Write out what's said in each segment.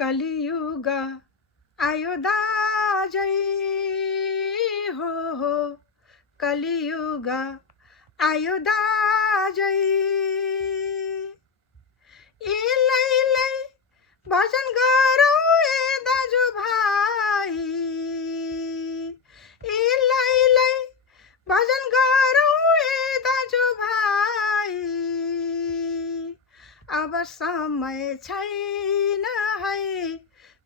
कलियुग आयो दाजै हो कलियुग आयो दाजै इलाई भजन गरौँ ए दाजुभाइ इलाई भजन गरौँ ए दाजुभाइ अब समय छैन है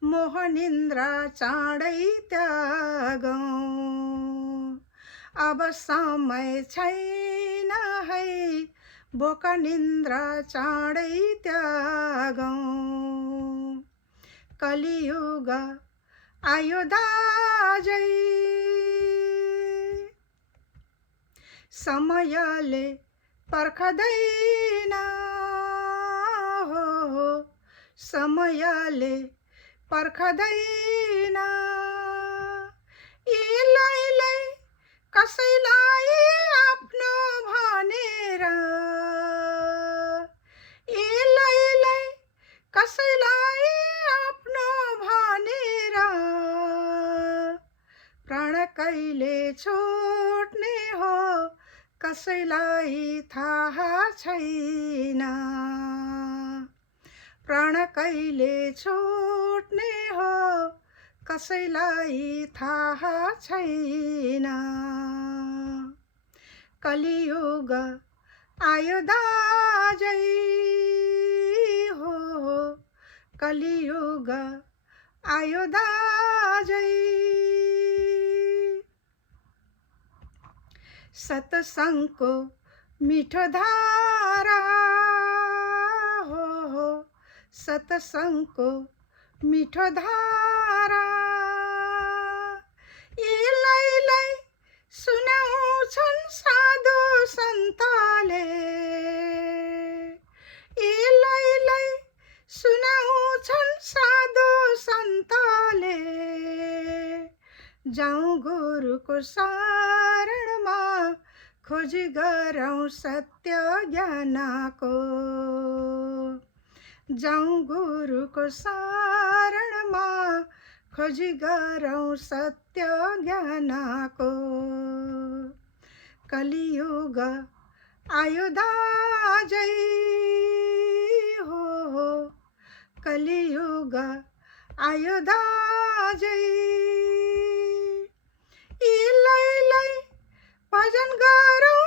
मोहनिन्द्रा चाँडै त्यागौँ अब समय छैन है बोकनिन्द्रा चाँडै त्यागौँ कलियुग आयो दाजै समयले पर्खदैन हो समयले पर्खदैन इलाई कसैलाई आफ्नो भनेर इलाई कसैलाई आफ्नो भनेर प्राण कहिले छुट्ने हो कसैलाई थाहा छैन प्राण कहिले छुट्ने हो कसैलाई थाहा छैन कलियुग आयो दाजै हो कलियुग आयो दाजै सत्सङ्गको मिठो धारा हो सत्सङ्गको मिठो धारा इलाई सुनाउँछन् साधु सन्तले इलाई सुनाउँछन् साधु सन्तले जाउँ गुरुको शरणमा खोजी गरौँ सत्य ज्ञानको जाउँ गुरुको शरणमा खोजी गरौँ सत्य ज्ञानको कलियुग आयो दाजै हो कलियुग आयो दाजै इलाई भजन गरौँ